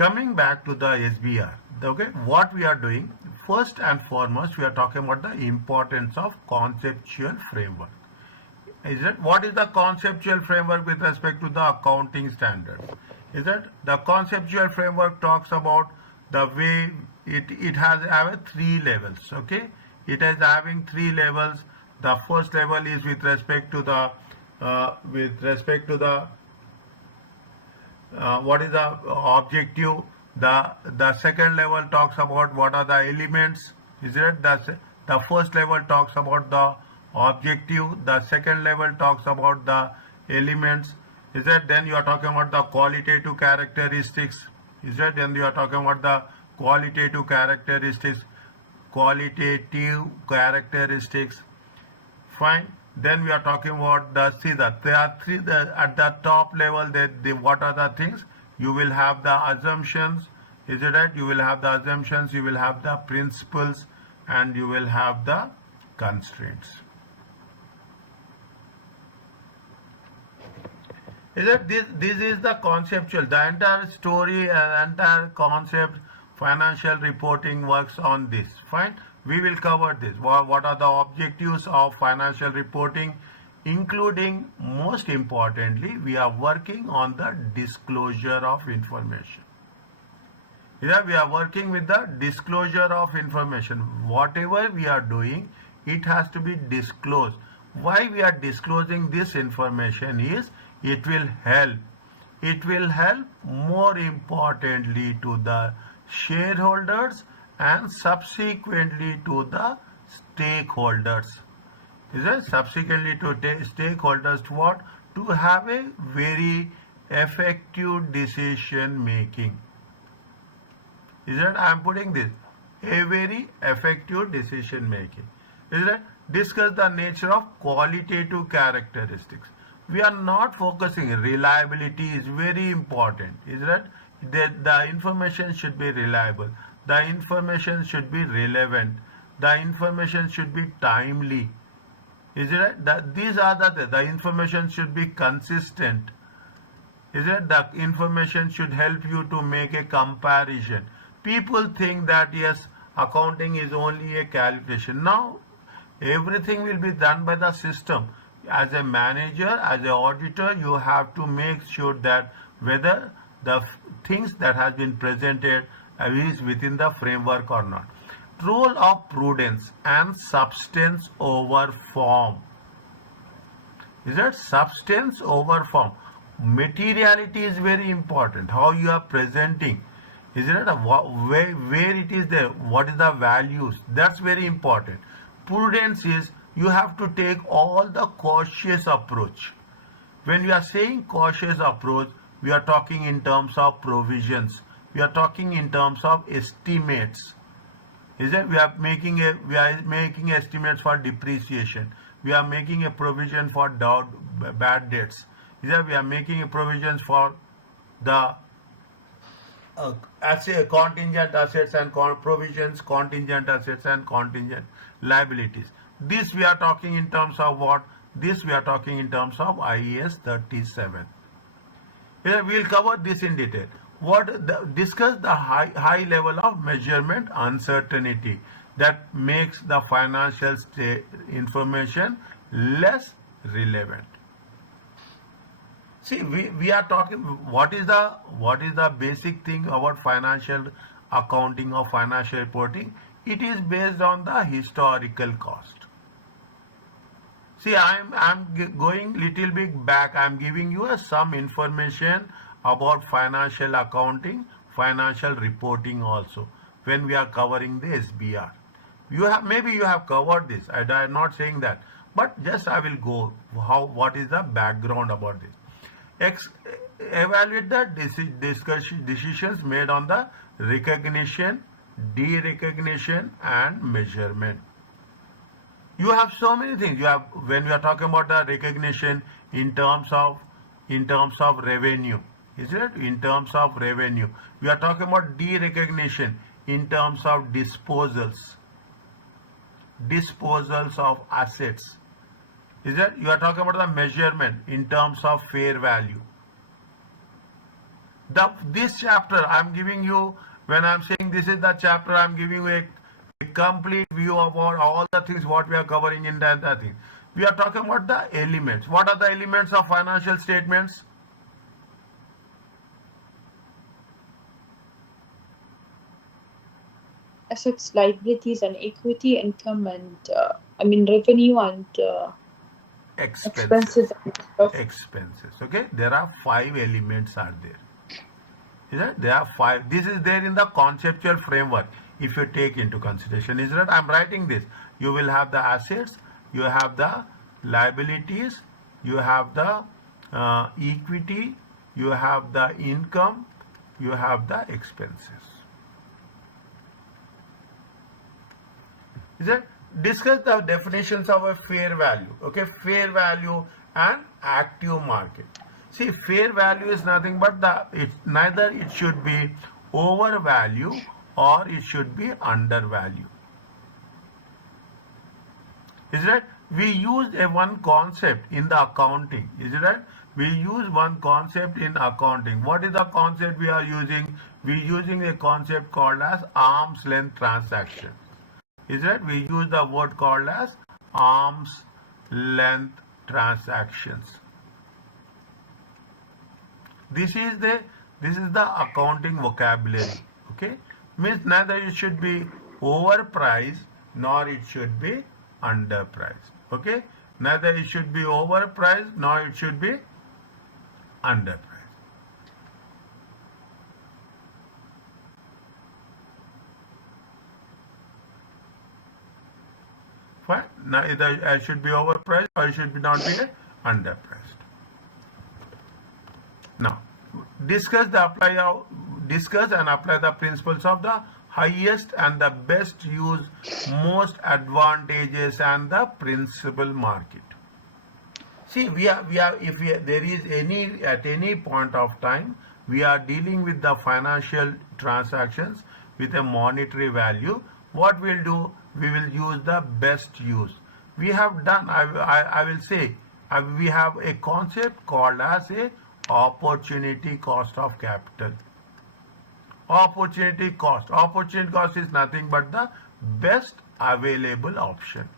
Coming back to the SBR, okay, what we are doing, first and foremost, we are talking about the importance of conceptual framework. Is it what is the conceptual framework with respect to the accounting standards? Is that the conceptual framework talks about the way it has have three levels. Okay, it is having three levels. The first level is with respect to the what is the objective. The second level talks about what are the elements. Is it the first level talks about the objective, the second level talks about the elements. Is that then you are talking about the qualitative characteristics. Is that then you are talking about the qualitative characteristics. Fine. Then we are talking about the see that there are three at the top level. What are the things? You will have the assumptions. Is it right? You will have the assumptions. You will have the principles, and you will have the constraints. Is that this is the conceptual, the entire story and entire concept financial reporting works on this. Fine, we will cover this. What are the objectives of financial reporting, including most importantly we are working on the disclosure of information. Here we are working with the disclosure of information. Whatever we are doing, it has to be disclosed. Why we are disclosing this information is it will help more importantly to the shareholders and subsequently to the stakeholders. Is it subsequently to stakeholders to what? To have a very effective decision making. Is that I am putting this a very effective decision making. Is that discuss the nature of qualitative characteristics. We are not focusing. Reliability is very important. Is that the information should be reliable. The information should be relevant. The information should be timely. Is it right? These are the information should be consistent. Is it? The information should help you to make a comparison. People think that yes, accounting is only a calculation. Now, everything will be done by the system. As a manager, as an auditor, you have to make sure that whether the things that has been presented is within the framework or not. Role of prudence and substance over form. Is that substance over form? Materiality is very important. How you are presenting. Is it where it is there? What is the values? That's very important. Prudence is you have to take all the cautious approach. When we are saying cautious approach, we are talking in terms of provisions. We are talking in terms of estimates. Is it? We are making estimates for depreciation. We are making a provision for bad debts. Is it? We are making a provisions for the contingent assets and provisions, contingent assets and contingent liabilities. This we are talking in terms of what? This we are talking in terms of IAS 37. Here we will cover this in detail. Discuss the high level of measurement uncertainty that makes the financial information less relevant. See, we are talking what is the basic thing about financial accounting or financial reporting. It is based on the historical cost. See, I'm going little bit back. I'm giving you some information about financial accounting, financial reporting also when we are covering the SBR. Maybe you have covered this. I am not saying that, but just I will go what is the background about this. Evaluate the decisions made on the recognition, derecognition and measurement. You have so many things. You have when we are talking about the recognition in terms of revenue. Is it? In terms of revenue. We are talking about derecognition in terms of disposals of assets. Is that? You are talking about the measurement in terms of fair value. This chapter I'm giving you, when I'm saying this is the chapter, I'm giving you a complete view about all the things what we are covering in that thing. We are talking about the elements. What are the elements of financial statements? Assets, liabilities, and equity, income, and revenue and Expenses. expenses and stuff. Expenses. Okay, there are 5 elements are there. Is it? There are 5. This is there in the conceptual framework. If you take into consideration, is that I'm writing this. You will have the assets, you have the liabilities, you have the equity, you have the income, you have the expenses. Is it? Discuss the definitions of a fair value. Okay, fair value and active market. See, fair value is nothing but neither it should be overvalue or it should be undervalue. Is it? We use one concept in the accounting. Is it right? We use one concept in accounting. What is the concept we are using? We are using a concept called as arm's length transaction. Is it? We use the word called as arm's length transactions. This is the accounting vocabulary. Okay, means neither it should be overpriced nor it should be underpriced. Okay, neither it should be overpriced nor it should be underpriced. Fine. Neither it should be overpriced or it should be not be underpriced. Now, discuss and apply the principles of the highest and the best use, most advantageous, and the principal market. See, there is at any point of time, we are dealing with the financial transactions with a monetary value. What we'll do, we will use the best use. We have done, I will say, we have a concept called as a opportunity cost of capital. Opportunity cost is nothing but the best available option.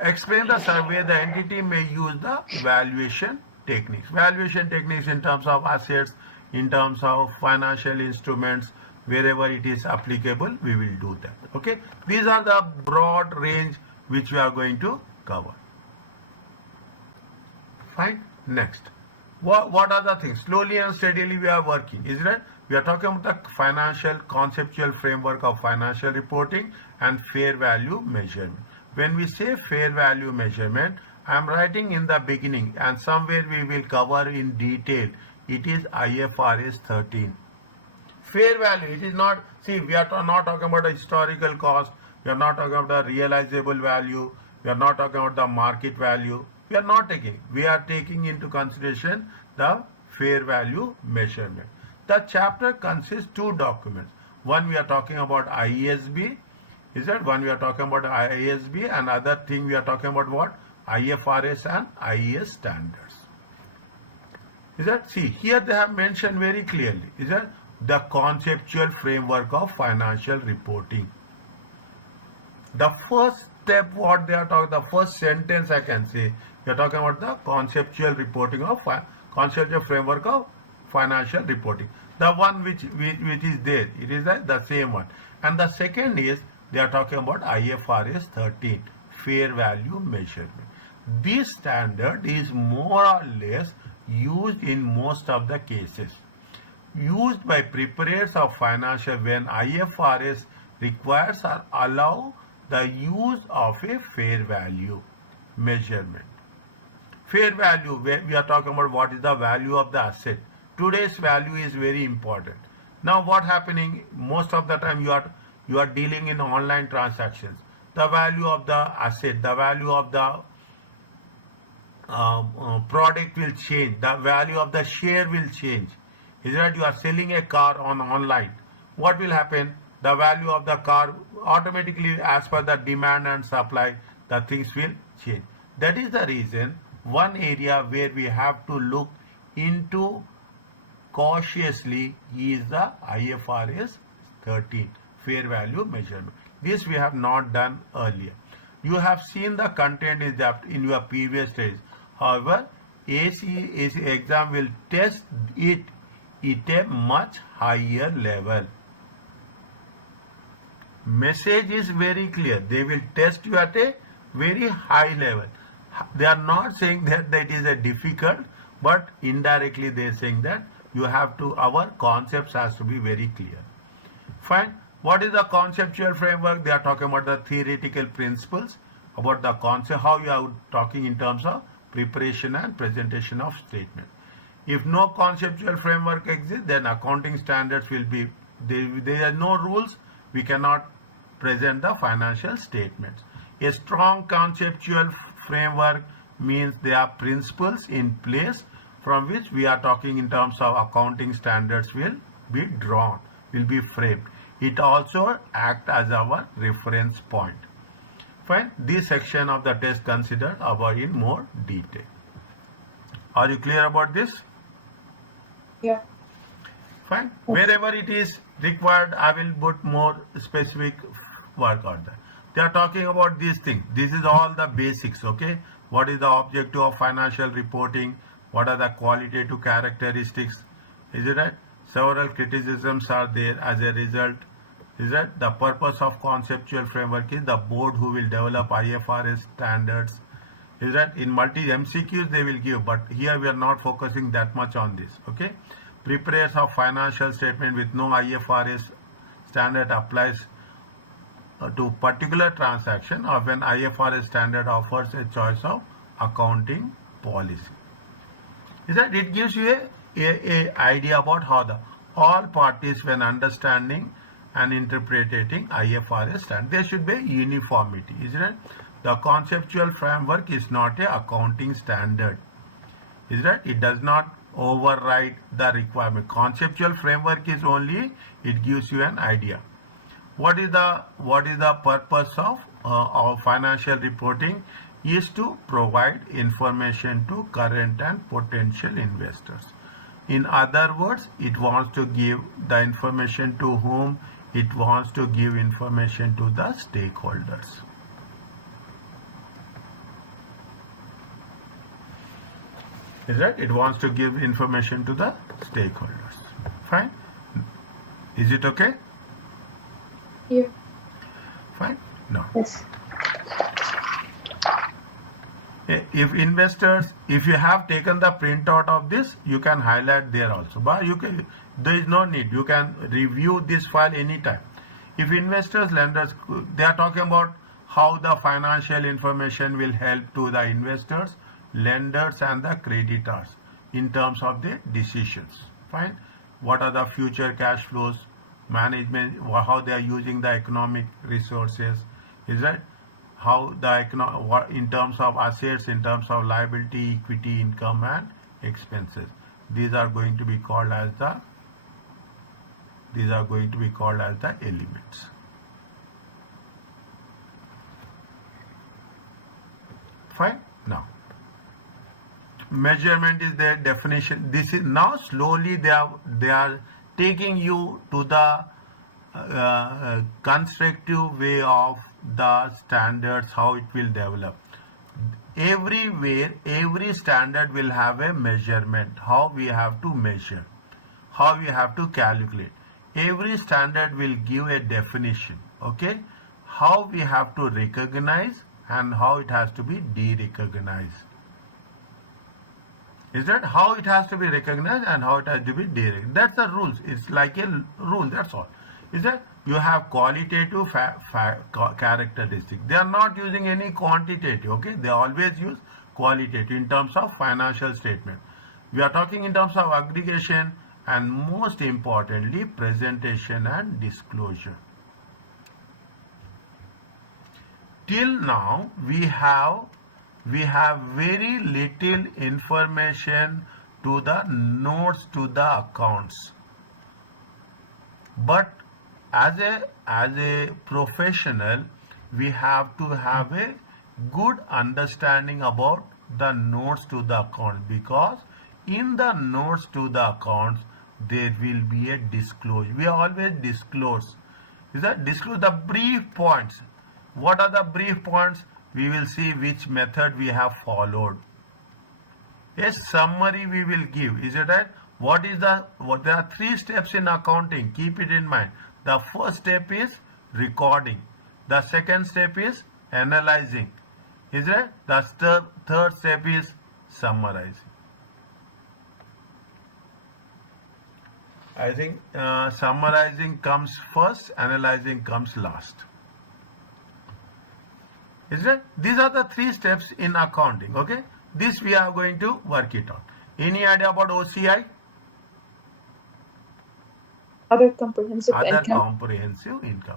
Explain the survey. The entity may use the valuation techniques. Valuation techniques in terms of assets, in terms of financial instruments, wherever it is applicable, we will do that. Okay, these are the broad range which we are going to cover. Fine. Next, what are the things? Slowly and steadily we are working. Is it? We are talking about the financial conceptual framework of financial reporting and fair value measurement. When we say fair value measurement, I am writing in the beginning, and somewhere we will cover in detail. It is IFRS 13. Fair value, it is not, see, we are not talking about the historical cost, we are not talking about the realizable value, we are not talking about the market value, we are not taking, we are taking into consideration the fair value measurement. The chapter consists 2 documents. One we are talking about IASB, is that one we are talking about IASB, and other thing we are talking about what? IFRS and IAS standards. Is that, see, here they have mentioned very clearly, is that the conceptual framework of financial reporting. The first step, what they are talking, the first sentence I can say, we are talking about the conceptual reporting of conceptual framework of financial reporting. The one which is there, it is the same one. And the second is they are talking about IFRS 13, fair value measurement. This standard is more or less used in most of the cases. Used by preparers of financial when IFRS requires or allow the use of a fair value measurement. Fair value, we are talking about what is the value of the asset. Today's value is very important. Now what happening, most of the time you are dealing in online transactions. The value of the asset, the value of the product will change, the value of the share will change. Is that you are selling a car online? What will happen? The value of the car automatically, as per the demand and supply, the things will change. That is the reason one area where we have to look into cautiously is the IFRS 13 fair value measurement. This we have not done earlier. You have seen the content in your previous stage. However, ACCA exam will test it at a much higher level. Message is very clear. They will test you at a very high level. They are not saying that that is a difficult, but indirectly they are saying that you have to, our concepts has to be very clear. Fine. What is the conceptual framework? They are talking about the theoretical principles, about the concept, how you are talking in terms of preparation and presentation of statement. If no conceptual framework exists, then accounting standards will be, there are no rules, we cannot present the financial statements. A strong conceptual framework means there are principles in place from which we are talking in terms of accounting standards will be drawn, will be framed. It also acts as our reference point. Fine. This section of the test considered about in more detail. Are you clear about this? Yeah. Fine. Wherever it is required, I will put more specific work on that. They are talking about these things. This is all the basics, okay? What is the objective of financial reporting? What are the qualitative characteristics? Is it right? Several criticisms are there as a result. Is that the purpose of conceptual framework is the board who will develop IFRS standards. Is that in multi MCQs they will give, but here we are not focusing that much on this. Okay, preparers of financial statement with no IFRS standard applies to particular transaction or when IFRS standard offers a choice of accounting policy. Is that it gives you a idea about how the all parties when understanding and interpreting IFRS standard, there should be uniformity, isn't it? The conceptual framework is not a accounting standard, is that it does not override the requirement. Conceptual framework is only, it gives you an idea. What is the purpose of financial reporting is to provide information to current and potential investors. In other words, it wants to give the information to whom? It wants to give information to the stakeholders. Is that it wants to give information to the stakeholders. Fine. Is it okay? Yeah. Fine. No. Yes. If investors, if you have taken the printout of this, you can highlight there also. But you can, there is no need. You can review this file anytime. If investors, lenders, they are talking about how the financial information will help to the investors, lenders and the creditors in terms of the decisions. Fine. What are the future cash flows, management, how they are using the economic resources, is that how the in terms of assets, in terms of liability, equity, income and expenses. These are going to be called as the elements. Fine. Now measurement is their definition. This is now slowly they are taking you to the constructive way of the standards, how it will develop. Everywhere, every standard will have a measurement, how we have to measure, how we have to calculate. Every standard will give a definition, okay, how we have to recognize and how it has to be de-recognized. Is that how it has to be recognized and how it has to be de-recognized? That's the rules. It's like a rule, that's all. Is that you have qualitative characteristics. They are not using any quantitative, okay? They always use qualitative in terms of financial statement. We are talking in terms of aggregation and most importantly presentation and disclosure. Till now we have very little information to the notes to the accounts, but as a professional we have to have a good understanding about the notes to the accounts, because in the notes to the accounts there will be a disclosure. We always disclose. Is that disclose the brief points? What are the brief points? We will see which method we have followed. A summary we will give. Is it right? There are 3 steps in accounting. Keep it in mind. The first step is recording. The second step is analyzing. Is it? The third step is summarizing. I think summarizing comes first, analyzing comes last. Is it? These are the 3 steps in accounting. Okay? This we are going to work it on. Any idea about OCI? Other comprehensive Other income. comprehensive income.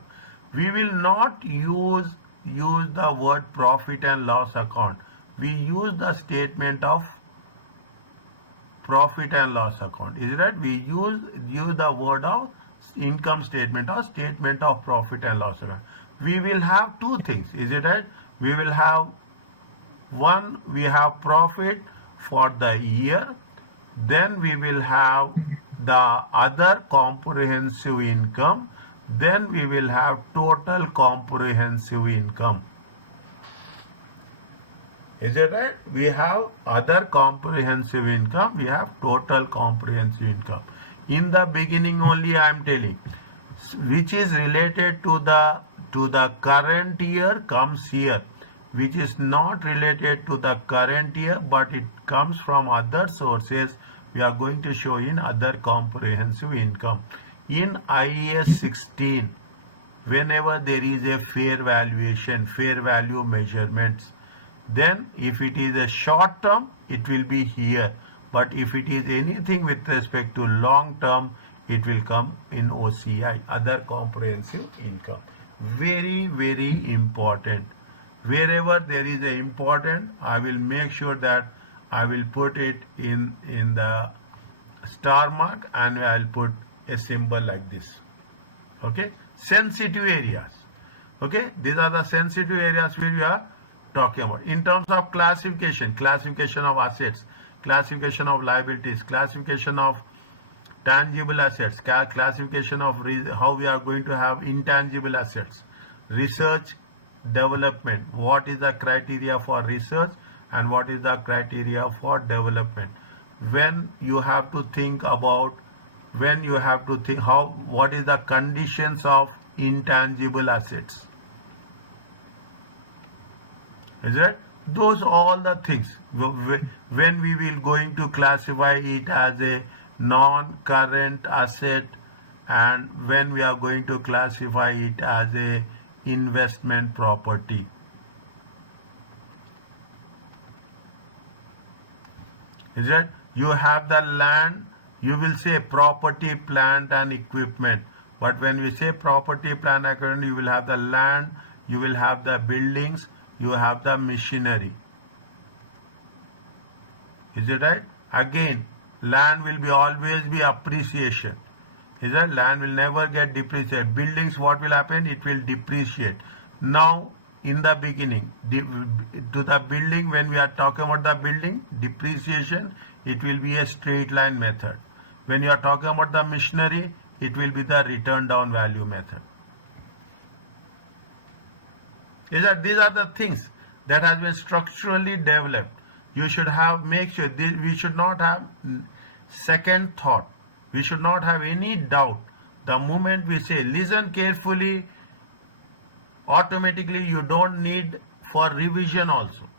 We will not use the word profit and loss account. We use the statement of profit and loss account. Is it right? We use the word of income statement or statement of profit and loss account. We will have 2 things. Is it right? We will have one, we have profit for the year. Then we will have the other comprehensive income. Then we will have total comprehensive income. Is it right? We have other comprehensive income. We have total comprehensive income. In the beginning only I am telling, which is related to the current year comes here. Which is not related to the current year, but it comes from other sources, we are going to show in other comprehensive income. In IAS 16, whenever there is a fair valuation, fair value measurements, then if it is a short term, it will be here. But if it is anything with respect to long term, it will come in OCI, other comprehensive income. Very, very important. Wherever there is a important, I will make sure that I will put it in the star mark, and I will put a symbol like this. Okay, sensitive areas. Okay, these are the sensitive areas where we are talking about. In terms of classification of assets, classification of liabilities, classification of tangible assets, classification of how we are going to have intangible assets, research, development. What is the criteria for research and what is the criteria for development? When you have to think about, what is the conditions of intangible assets? Is it? Those all the things. When we will going to classify it as a non-current asset, and when we are going to classify it as a investment property. Is it? You have the land, you will say property, plant and equipment. But when we say property, plant and equipment, you will have the land, you will have the buildings, you have the machinery. Is it right? Again, land will always be appreciation. Is that land will never get depreciated. Buildings, what will happen? It will depreciate. Now, in the beginning, to the building, when we are talking about the building, depreciation, it will be a straight line method. When you are talking about the machinery, it will be the return down value method. Is that these are the things that has been structurally developed. You should make sure we should not have second thought. We should not have any doubt. The moment we say, listen carefully, automatically you don't need for revision also.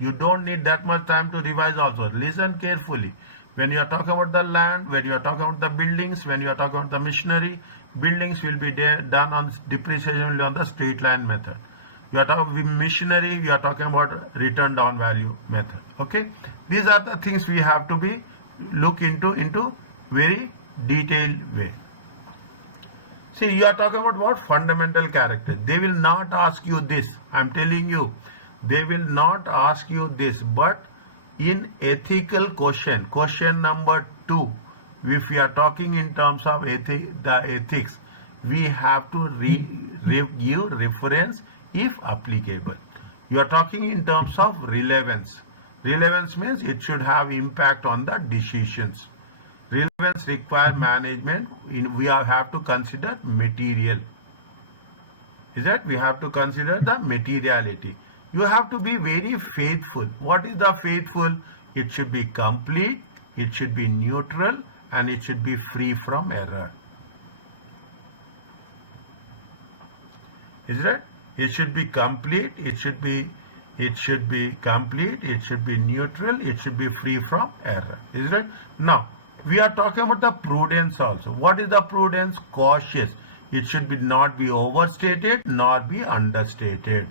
You don't need that much time to revise also. Listen carefully. When you are talking about the land, when you are talking about the buildings, when you are talking about the machinery, buildings will be done on depreciation will be on the straight line method. You are talking with machinery, you are talking about return down value method. Okay, these are the things we have to be look into very detailed way. See, you are talking about what? Fundamental character. They will not ask you this. I am telling you, they will not ask you this. But in ethical question number 2, if we are talking in terms of the ethics, we have to give reference if applicable. You are talking in terms of relevance. Relevance means it should have impact on the decisions. Relevance require management. We have to consider material. Is that we have to consider the materiality. You have to be very faithful. What is the faithful? It should be complete, it should be neutral, and it should be free from error. Is that? It should be complete, it should be complete, it should be neutral, it should be free from error. Is that? Now, we are talking about the prudence also. What is the prudence? Cautious. It should be not be overstated nor be understated.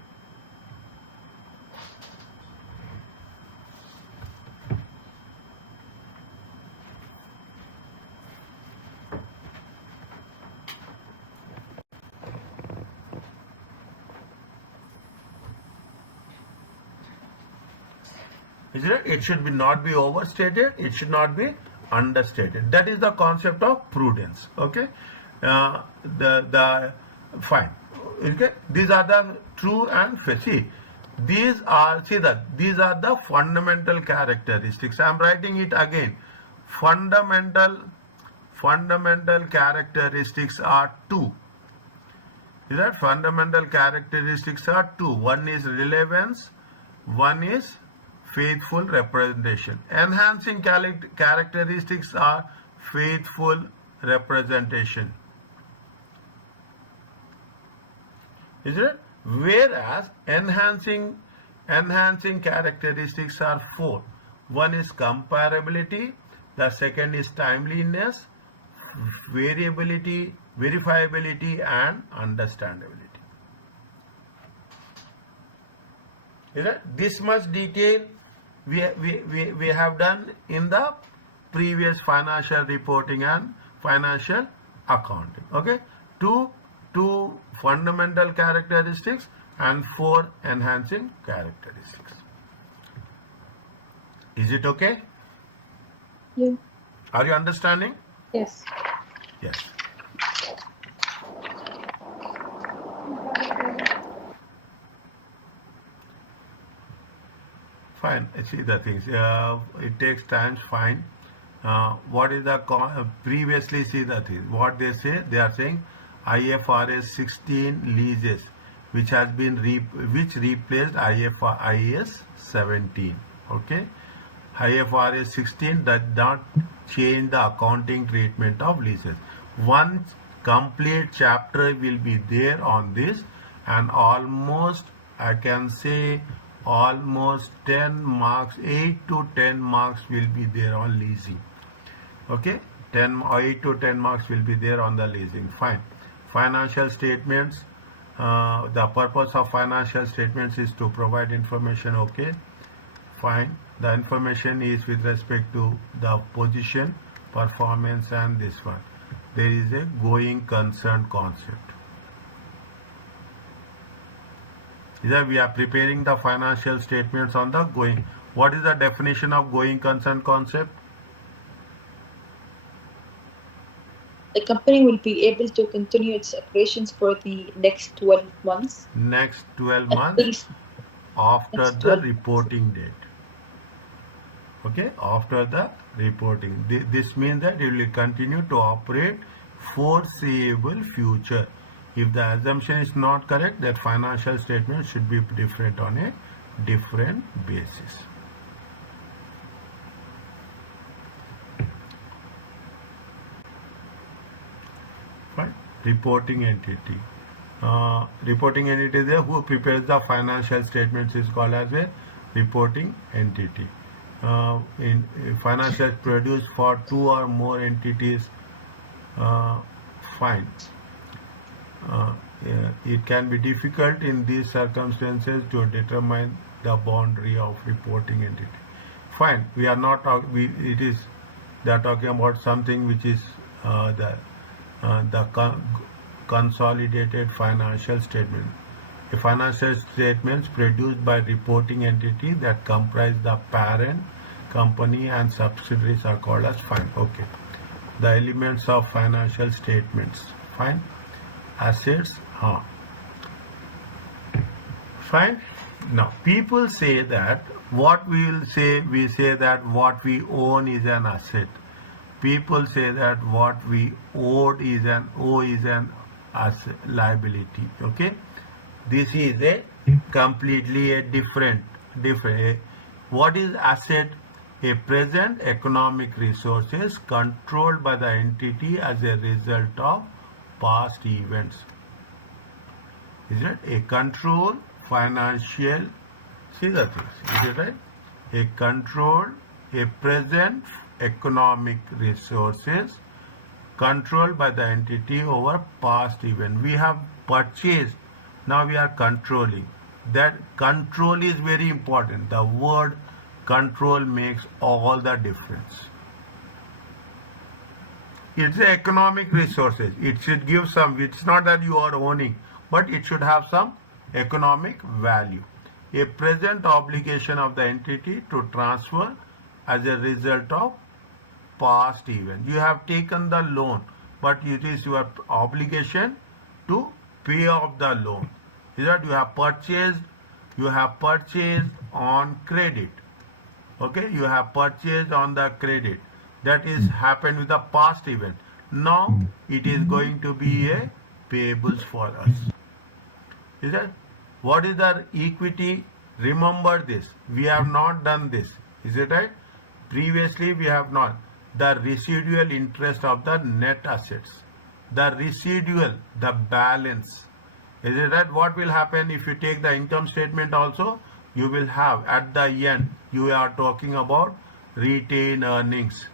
Is it? It should be not be overstated. It should not be understated. That is the concept of prudence. Okay. Fine. Okay. These are the true and false. See, these are the fundamental characteristics. I am writing it again. Fundamental characteristics are two. Is that? Fundamental characteristics are two. One is relevance. One is faithful representation. Enhancing characteristics are faithful representation. Is it? Whereas enhancing characteristics are four. One is comparability, the second is timeliness, variability, verifiability, and understandability. Is it? This much detail we have done in the previous financial reporting and financial accounting. Okay, two fundamental characteristics and four enhancing characteristics. Is it okay? Yeah. Are you understanding? Yes. Yes. Fine. I see the things. It takes time. Fine. What is the previously see the things? What they say? They are saying IFRS 16 leases, which has been which replaced IAS 17. Okay. IFRS 16 does not change the accounting treatment of leases. One complete chapter will be there on this, and almost I can say almost 10 marks, 8 to 10 marks will be there on leasing. Okay, 8 to 10 marks will be there on the leasing. Fine. Financial statements. The purpose of financial statements is to provide information. Okay, fine. The information is with respect to the position, performance, and this one. There is a going concern concept. Either we are preparing the financial statements on the going. What is the definition of going concern concept? The company will be able to continue its operations for the next 12 months. Next 12 months after the reporting date. Okay, after the reporting. This means that it will continue to operate foreseeable future. If the assumption is not correct, that financial statement should be different on a different basis. Fine. Reporting entity. Reporting entity there who prepares the financial statements is called as a reporting entity. In financials produced for two or more entities, fine. It can be difficult in these circumstances to determine the boundary of reporting entity. Fine, we are not talking. They are talking about something which is the consolidated financial statement. The financial statements produced by reporting entity that comprise the parent company and subsidiaries are called as fine. Okay. The elements of financial statements. Fine. Assets. Fine. Now, people say that What we will say, we say that what we own is an asset. People say that what we owe is an asset, liability. Okay, this is a completely a different. What is asset? A present economic resources controlled by the entity as a result of past events. Is it a control financial? See the things. Is it right? A control, a present economic resources controlled by the entity over past event. We have purchased, now we are controlling. That control is very important. The word control makes all the difference. It's the economic resources. It should give some, it's not that you are owning, but it should have some economic value. A present obligation of the entity to transfer as a result of past event. You have taken the loan, but it is your obligation to pay off the loan. Is that you have purchased on credit. Okay, you have purchased on the credit. That is happened with the past event. Now it is going to be a payables for us. Is that what is the equity? Remember this. We have not done this. Is it right? Previously we have not. The residual interest of the net assets. The residual, the balance. Is it right? What will happen if you take the income statement also? You will have at the end, you are talking about retained earnings.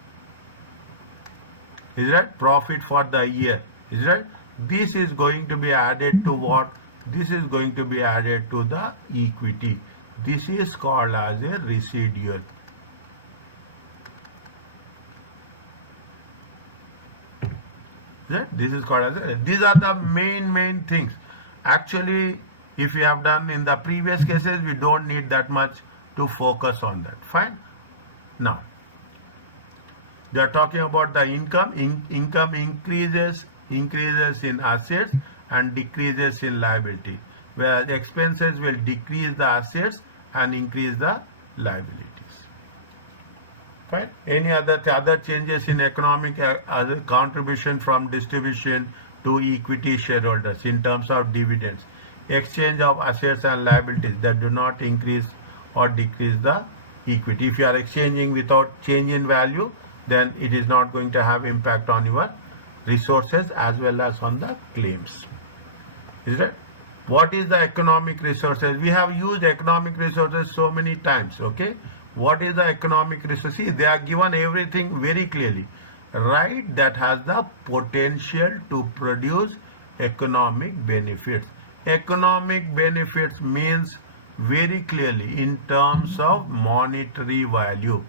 Is that profit for the year? Is that this is going to be added to what? This is going to be added to the equity. This is called as a residual. This is called as a, these are the main things. Actually, if we have done in the previous cases, we don't need that much to focus on that. Fine. Now, they are talking about the income. Income increases in assets and decreases in liability, whereas expenses will decrease the assets and increase the liabilities. Fine. Any other changes in economic other contribution from distribution to equity shareholders in terms of dividends, exchange of assets and liabilities that do not increase or decrease the equity. If you are exchanging without change in value, then it is not going to have impact on your resources as well as on the claims. Is it? What is the economic resources? We have used economic resources so many times. Okay. What is the economic resource? See, they are given everything very clearly. Right, that has the potential to produce economic benefits. Economic benefits means very clearly in terms of monetary value.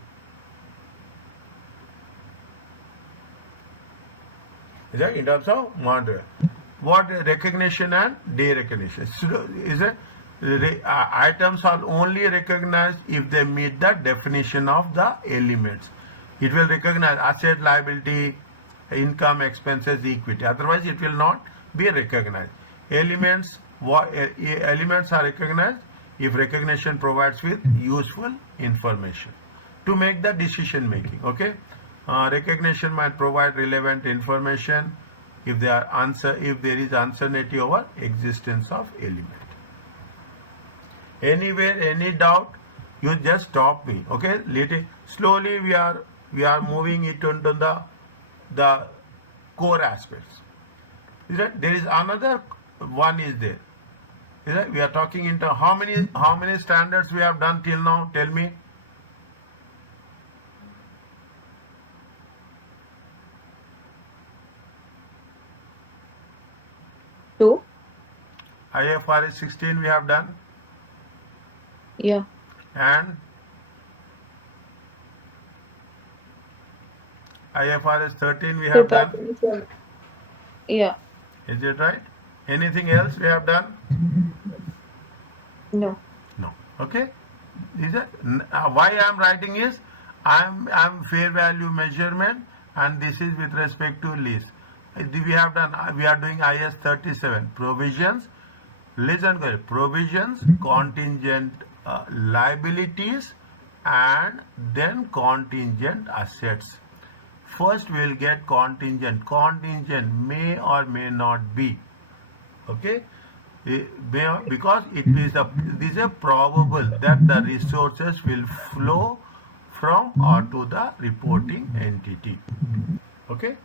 Is that in terms of monetary? What recognition and derecognition? Is it? Items are only recognized if they meet the definition of the elements. It will recognize asset, liability, income, expenses, equity. Otherwise, it will not be recognized. Elements are recognized if recognition provides with useful information to make the decision making. Okay, recognition might provide relevant information if there is uncertainty over existence of element. Anywhere, any doubt, you just stop me. Okay, slowly we are moving it into the core aspects. Is that there is another one is there? Is that we are talking into how many standards we have done till now? Tell me. 2. IFRS 16 we have done. Yeah. And IFRS 13 we have done. Yeah. Is it right? Anything else we have done? No. No. Okay. Why I am writing is I am fair value measurement, and this is with respect to lease. We have done. We are doing IS 37 provisions. Listen, provisions, contingent liabilities, and then contingent assets. First we will get contingent. Contingent may or may not be. Okay? Because this is a probable that the resources will flow from or to the reporting entity. Okay?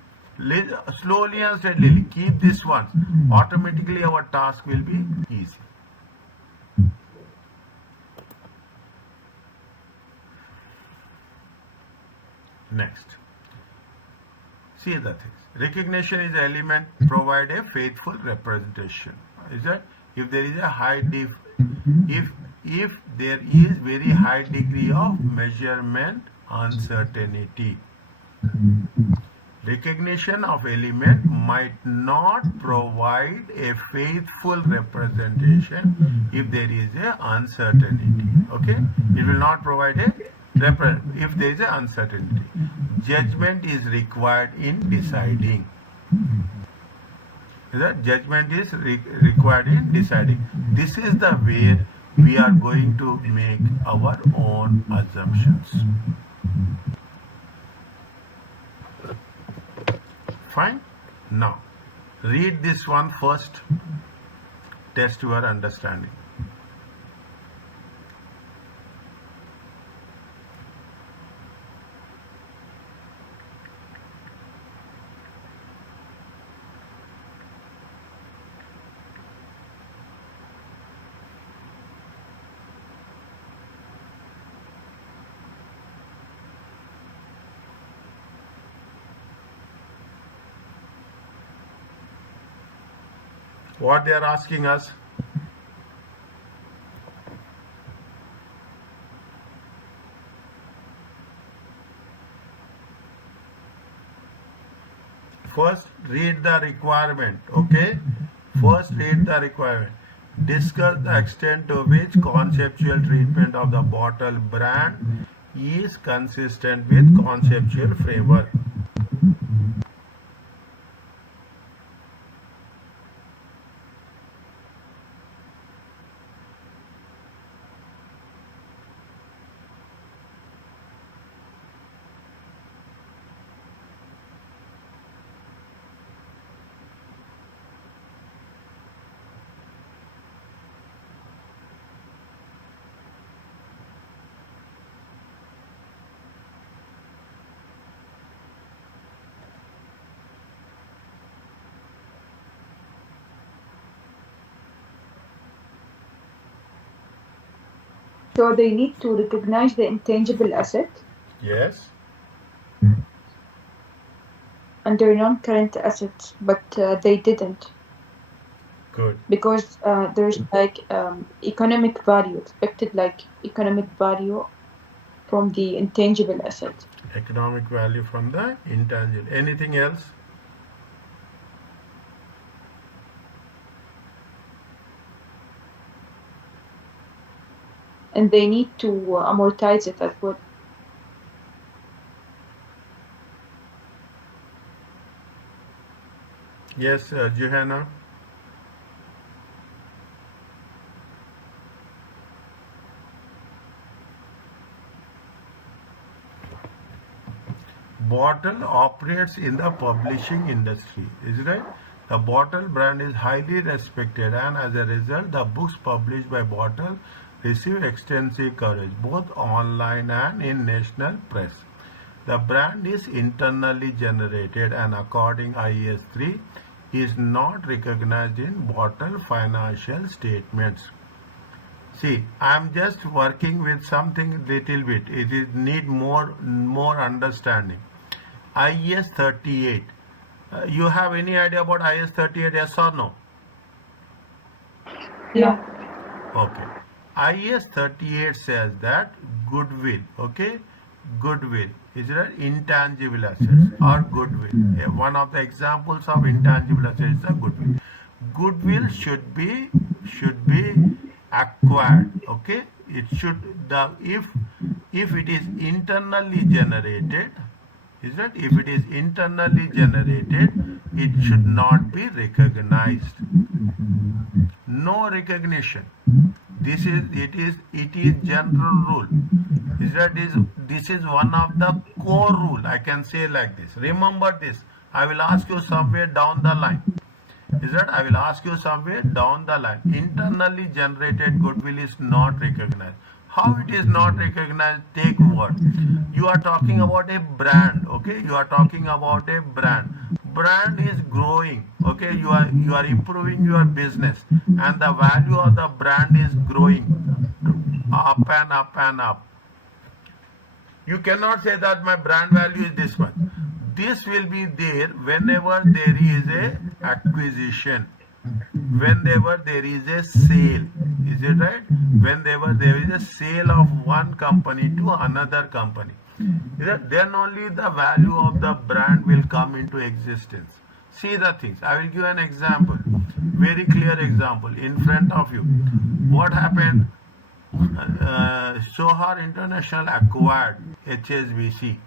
Slowly and steadily keep this one. Automatically our task will be easy. Next. See the things. Recognition is an element provide a faithful representation. Is that if there is a if there is very high degree of measurement uncertainty, recognition of element might not provide a faithful representation if there is a uncertainty. Okay, it will not provide a if there is a uncertainty. Judgment is required in deciding. That judgment is required in deciding. This is the way we are going to make our own assumptions. Fine. Now, read this one first. Test your understanding. What they are asking us? First, read the requirement. Okay? First, read the requirement. Discuss the extent to which conceptual treatment of the bottle brand is consistent with conceptual framework. So they need to recognize the intangible asset Yes. under non-current assets, but they didn't Good. because there's like economic value, expected like economic value from the intangible asset. Economic value from the intangible. Anything else? And they need to amortize it as well. Yes, Johanna. Bottle operates in the publishing industry, is it right? The Bottle brand is highly respected, and as a result, the books published by Bottle receive extensive coverage both online and in national press. The brand is internally generated and according IAS 3 is not recognized in Bottle financial statements. See, I am just working with something little bit. It is need more understanding. IAS 38. You have any idea about IAS 38? Yes or no? Yeah. Okay. IAS 38 says that goodwill. Okay, goodwill is an intangible assets or goodwill. One of the examples of intangible assets is a goodwill. Goodwill should be acquired. Okay, it should if it is internally generated, is that if it is internally generated, it should not be recognized. No recognition. it is general rule. This is one of the core rule. I can say like this. Remember this. I will ask you somewhere down the line. I will ask you somewhere down the line. Internally generated goodwill is not recognized. How it is not recognized? Take word. You are talking about a brand. Okay, you are talking about a brand. Brand is growing. Okay, you are improving your business, and the value of the brand is growing up and up and up. You cannot say that my brand value is this much. This will be there whenever there is a acquisition, whenever there is a sale. Is it right? Whenever there is a sale of one company to another company, then only the value of the brand will come into existence. See the things. I will give an example, very clear example in front of you. What happened? Sohar International acquired HSBC.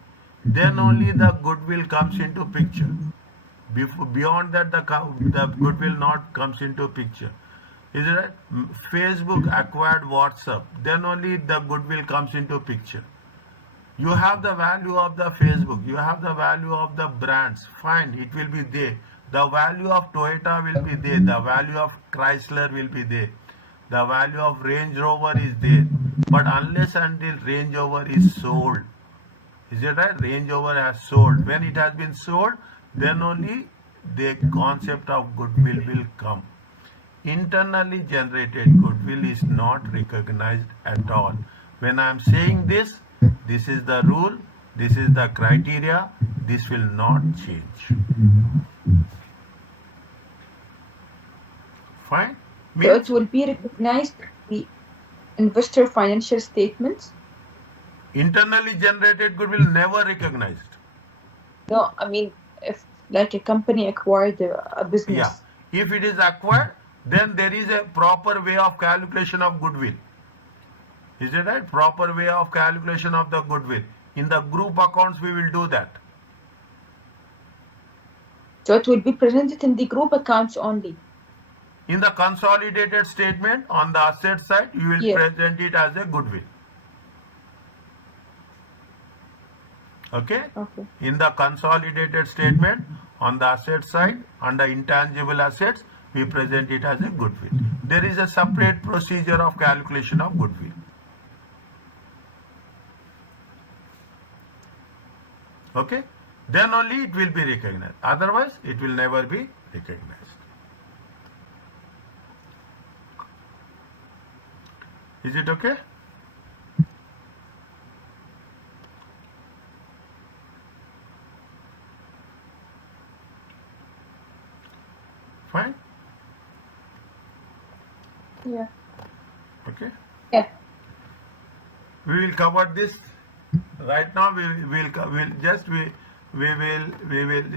Then only the goodwill comes into picture. Beyond that, the goodwill not comes into picture. Is it right? Facebook acquired WhatsApp. Then only the goodwill comes into picture. You have the value of the Facebook. You have the value of the brands. Fine, it will be there. The value of Toyota will be there. The value of Chrysler will be there. The value of Range Rover is there. But unless until Range Rover is sold, is it right? Range Rover has sold. When it has been sold, then only the concept of goodwill will come. Internally generated goodwill is not recognized at all. When I am saying this, this is the rule, this is the criteria, this will not change. Fine? So it will be recognized in the investor financial statements? Internally generated goodwill never recognized. No, I mean, if like a company acquired a business. Yeah. If it is acquired, then there is a proper way of calculation of goodwill. Is it right? Proper way of calculation of the goodwill. In the group accounts, we will do that. So it will be presented in the group accounts only. In the consolidated statement on the asset side, you will present it as a goodwill. Okay? In the consolidated statement on the asset side, under intangible assets, we present it as a goodwill. There is a separate procedure of calculation of goodwill. Okay? Then only it will be recognized. Otherwise, it will never be recognized. Is it okay? Fine? Yeah. Okay? Yeah. We will cover this. Right now we will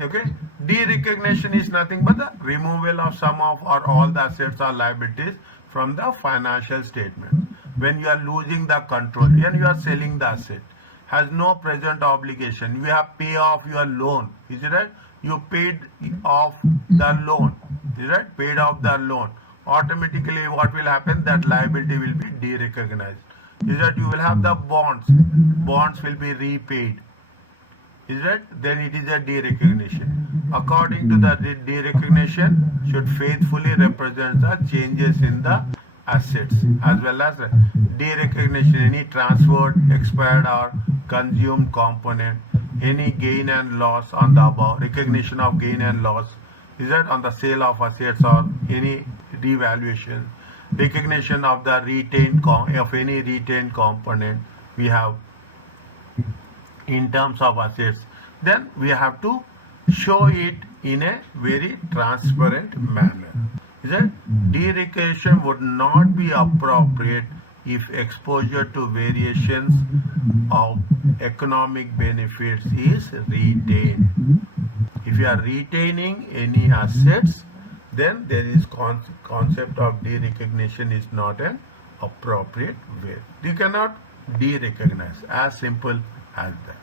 okay. De-recognition is nothing but the removal of some of or all the assets or liabilities from the financial statement. When you are losing the control, when you are selling the asset, has no present obligation. You have pay off your loan. Is it right? You paid off the loan. Is it right? Paid off the loan. Automatically what will happen? That liability will be de-recognized. Is that you will have the bonds. Bonds will be repaid. Is that? Then it is a de-recognition. According to the de-recognition, should faithfully represent the changes in the assets as well as de-recognition, any transferred, expired or consumed component, any gain and loss on the above, recognition of gain and loss, is that on the sale of assets or any devaluation, recognition of the any retained component we have in terms of assets, then we have to show it in a very transparent manner. Is that de-recognition would not be appropriate if exposure to variations of economic benefits is retained. If you are retaining any assets, then there is concept of de-recognition is not an appropriate way. You cannot de-recognize, as simple as that.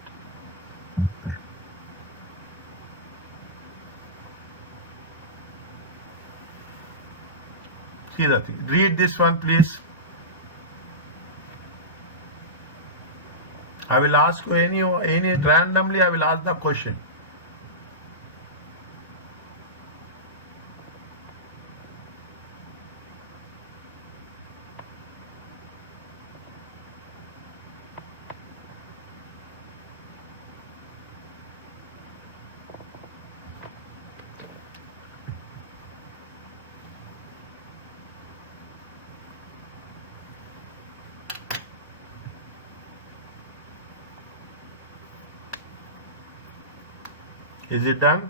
See the thing. Read this one, please. I will ask you any randomly. I will ask the question. Is it done?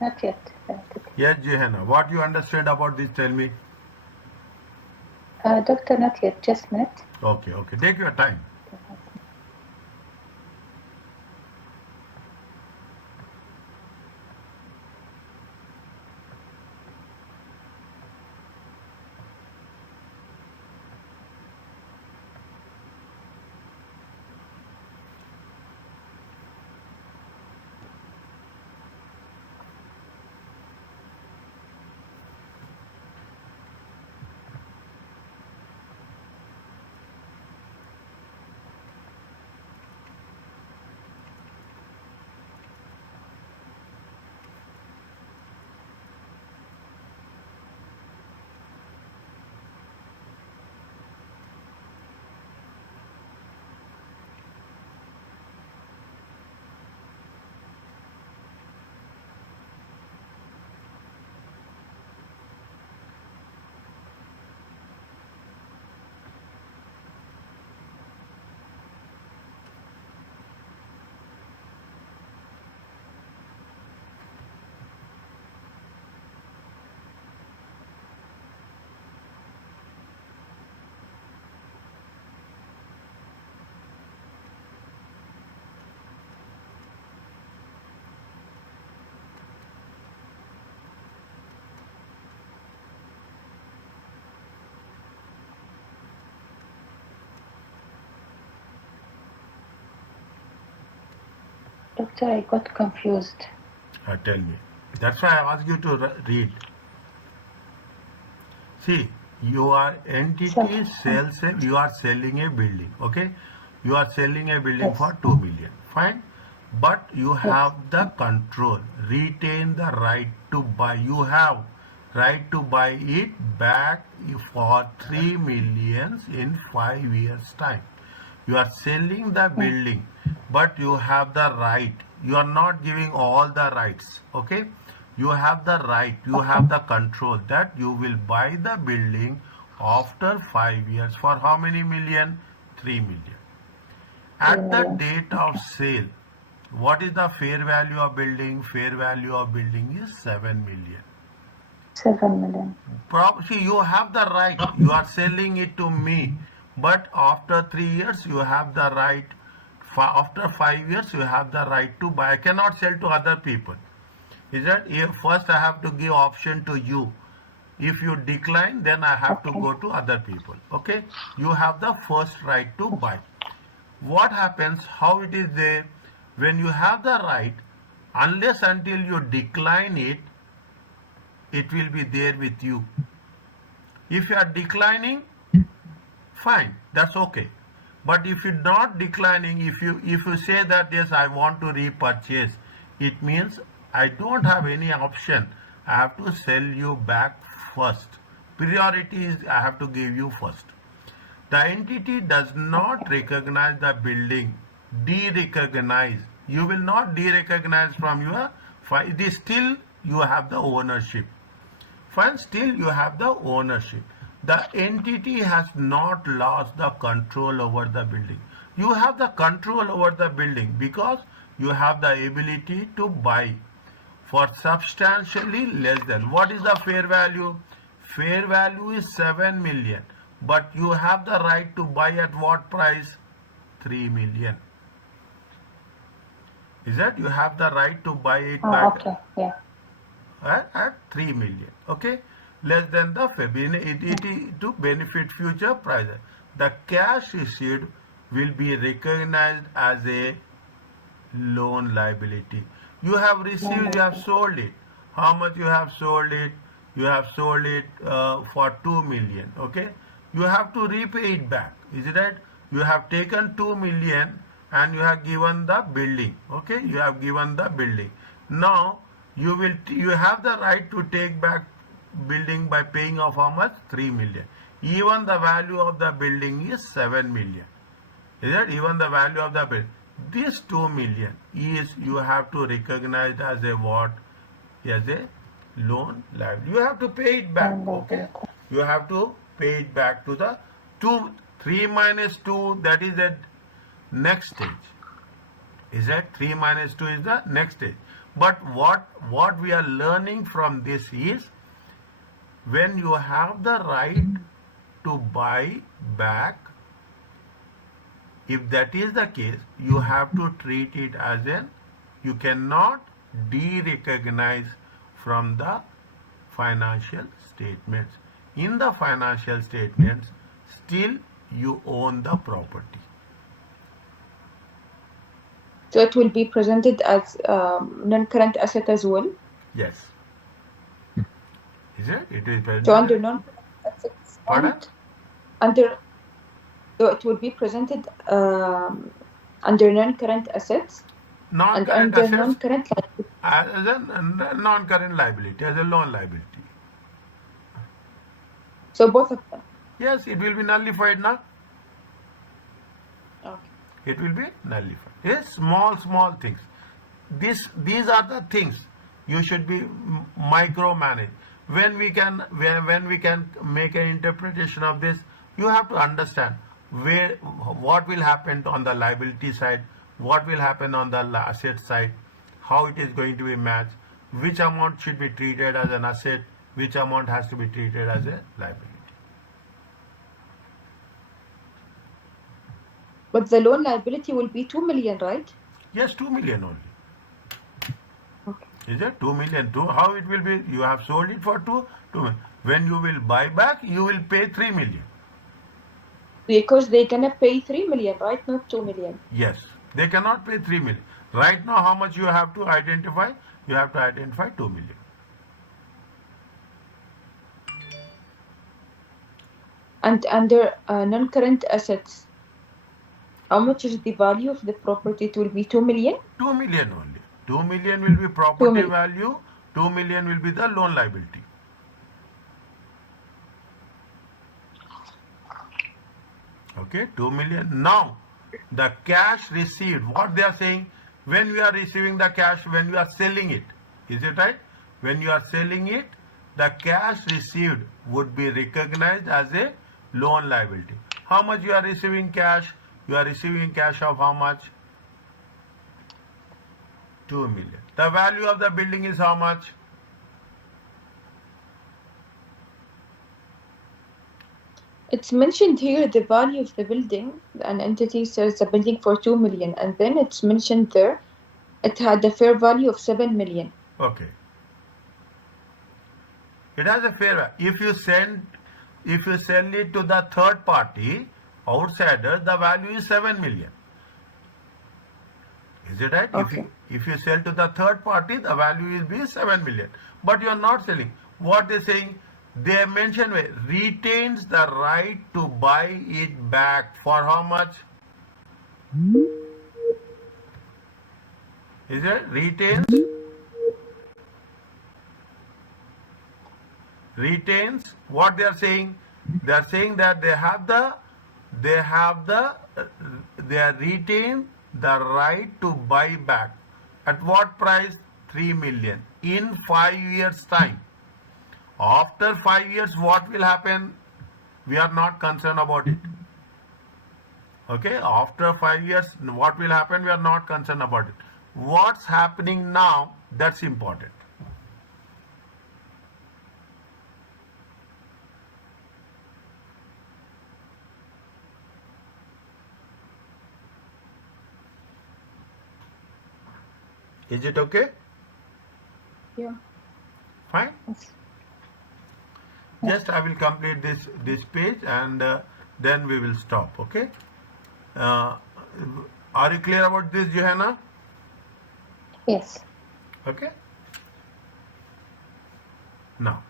Not yet. Yes, Jehanna. What you understood about this? Tell me. Doctor, not yet. Just a minute. Okay. Take your time. Doctor, I got confused. Tell me. That's why I asked you to read. See, your entity sells you are selling a building, okay? You are selling a building for 2 million, fine? But you have the control, retain the right to buy. You have right to buy it back for 3 millions in 5 years time. You are selling the building, but you have the right. You are not giving all the rights, okay? You have the right, you have the control that you will buy the building after 5 years for how many million? 3 million. At the date of sale, what is the fair value of building? Fair value of building is 7 million. 7 million. See, you have the right. You are selling it to me. But after 3 years, you have the right. After 5 years, you have the right to buy. I cannot sell to other people. Is that first I have to give option to you. If you decline, then I have to go to other people. Okay? You have the first right to buy. What happens, how it is there, when you have the right, unless until you decline it, it will be there with you. If you are declining, fine, that's okay. But if you're not declining, if you say that yes, I want to repurchase, it means I don't have any option. I have to sell you back first. Priority is I have to give you first. The entity does not recognize the building. De-recognize. You will not de-recognize from your file. It is still you have the ownership. Fine, still you have the ownership. The entity has not lost the control over the building. You have the control over the building because you have the ability to buy for substantially less than. What is the fair value? Fair value is 7 million. But you have the right to buy at what price? 3 million. Is that you have the right to buy it back? Okay, yeah. At 3 million, okay, less than the it is to benefit future prices. The cash received will be recognized as a loan liability. You have received, you have sold it. How much you have sold it? You have sold it for 2 million, okay? you have to repay it back. Is it right? You have taken 2 million and you have given the building. Okay, you have given the building. Now you have the right to take back building by paying of how much? 3 million. Even the value of the building is 7 million. Is it? Even the value of the building. This 2 million is you have to recognize as a what? As a loan liability. You have to pay it back. Okay. You have to pay it back to the 3 minus 2, that is the next stage. Is that 3 minus 2 is the next stage. But what we are learning from this is, when you have the right to buy back, if that is the case, you have to treat it as you cannot de-recognize from the financial statements. In the financial statements, still you own the property. So it will be presented as non-current asset as well. Yes. Is it? It is presented. So under non-current assets, Pardon? So it will be presented under non-current assets and Non-current under assets non-current liability. as a non-current liability, as a loan liability. So both of them. Yes, it will be nullified now. Okay. It will be nullified. Yes, small things. These are the things you should be micromanage. When we can make an interpretation of this, you have to understand what will happen on the liability side, what will happen on the asset side, how it is going to be matched, which amount should be treated as an asset, which amount has to be treated as a liability. But the loan liability will be 2 million, right? Yes, 2 million only. Okay. Is it 2 million? How it will be? You have sold it for 2 million. When you will buy back, you will pay 3 million. Because they're gonna pay 3 million, right? Not 2 million. Yes, they cannot pay 3 million. Right now, how much you have to identify? You have to identify 2 million. And under non-current assets, how much is the value of the property? It will be 2 million? 2 million only. 2 million will be property value. 2 million will be the loan liability. Okay, 2 million. Now, the cash received, what they are saying, when we are receiving the cash, when we are selling it, is it right? When you are selling it, the cash received would be recognized as a loan liability. How much you are receiving cash? You are receiving cash of how much? 2 million. The value of the building is how much? It's mentioned here the value of the building. An entity sells the building for 2 million, and then it's mentioned there it had a fair value of 7 million. Okay. It has a fair value. If you sell it to the third party, outsider, the value is 7 million. Is it right? Okay. If you sell to the third party, the value will be 7 million. But you are not selling. What they are saying, they mention retains the right to buy it back for how much? Is it retains what they are saying? They are saying that they retain the right to buy back. At what price? 3 million in 5 years time. After 5 years, what will happen? We are not concerned about it. Okay, after 5 years, what will happen? We are not concerned about it. What's happening now? That's important. Is it okay? Yeah. Fine. Yes. Just I will complete this page and then we will stop. Okay. Are you clear about this, Johanna? Yes. Okay. Now,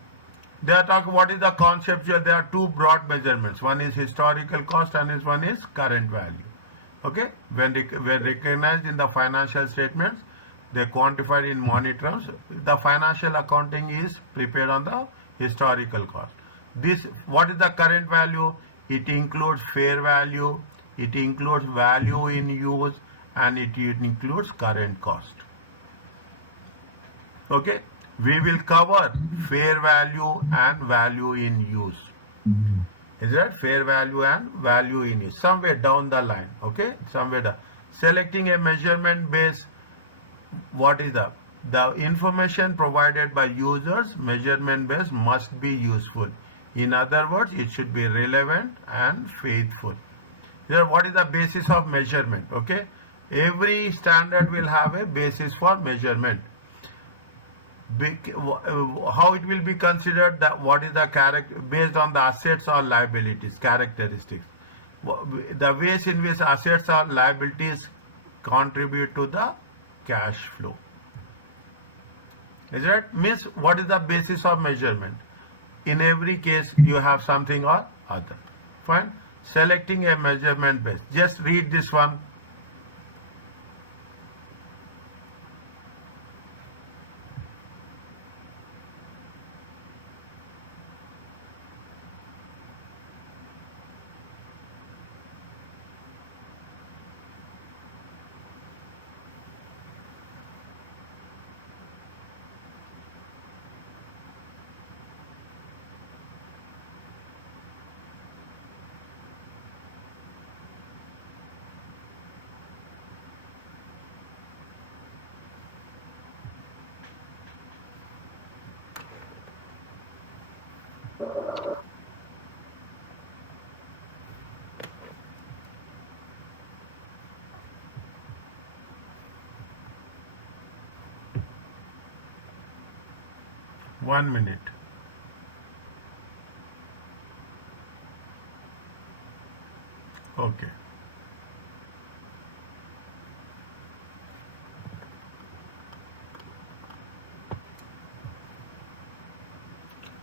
they are talking what is the conceptual. There are two broad measurements. One is historical cost and one is current value. Okay, when recognized in the financial statements, they quantified in money terms. The financial accounting is prepared on the historical cost. This, what is the current value? It includes fair value, it includes value in use, and it includes current cost. Okay, we will cover fair value and value in use. Is that fair value and value in use somewhere down the line? Okay, somewhere down. Selecting a measurement base. What is the information provided by users? Measurement base must be useful. In other words, it should be relevant and faithful. Here, what is the basis of measurement? Okay, every standard will have a basis for measurement. How it will be considered, that what is the character based on the assets or liabilities characteristics, the ways in which assets or liabilities contribute to the cash flow. Is that means what is the basis of measurement? In every case you have something or other. Fine. Selecting a measurement base. Just read this one. One minute. Okay.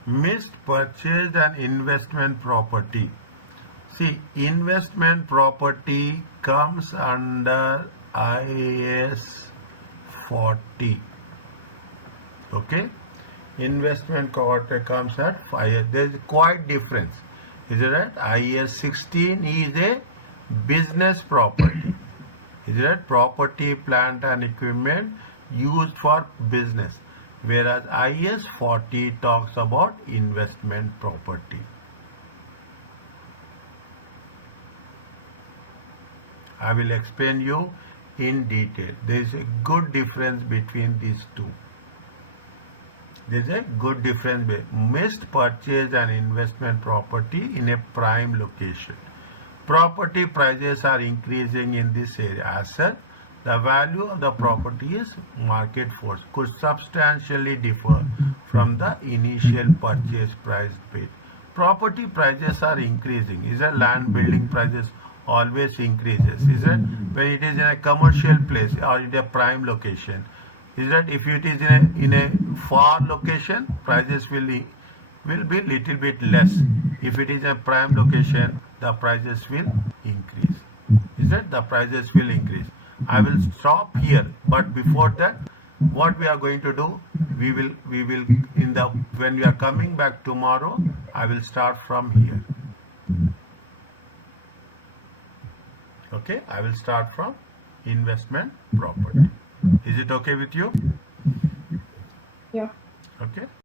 Missed purchased an investment property. See, investment property comes under IAS 40. Okay, investment property comes at 5. There is quite difference. Is it right? IAS 16 is a business property. Is it right? Property, plant and equipment used for business. Whereas IAS 40 talks about investment property. I will explain you in detail. There is a good difference between these two. There is a good difference between missed purchase and investment property in a prime location. Property prices are increasing in this area. As such, the value of the property is market force could substantially differ from the initial purchase price paid. Property prices are increasing. Is a land building prices always increases? Is it when it is in a commercial place or in a prime location? Is that if it is in a far location, prices will be little bit less. If it is a prime location, the prices will increase. Is that the prices will increase? I will stop here, but before that, what we are going to do, we will when we are coming back tomorrow, I will start from here. Okay, I will start from investment property. Is it okay with you? Yeah. Okay.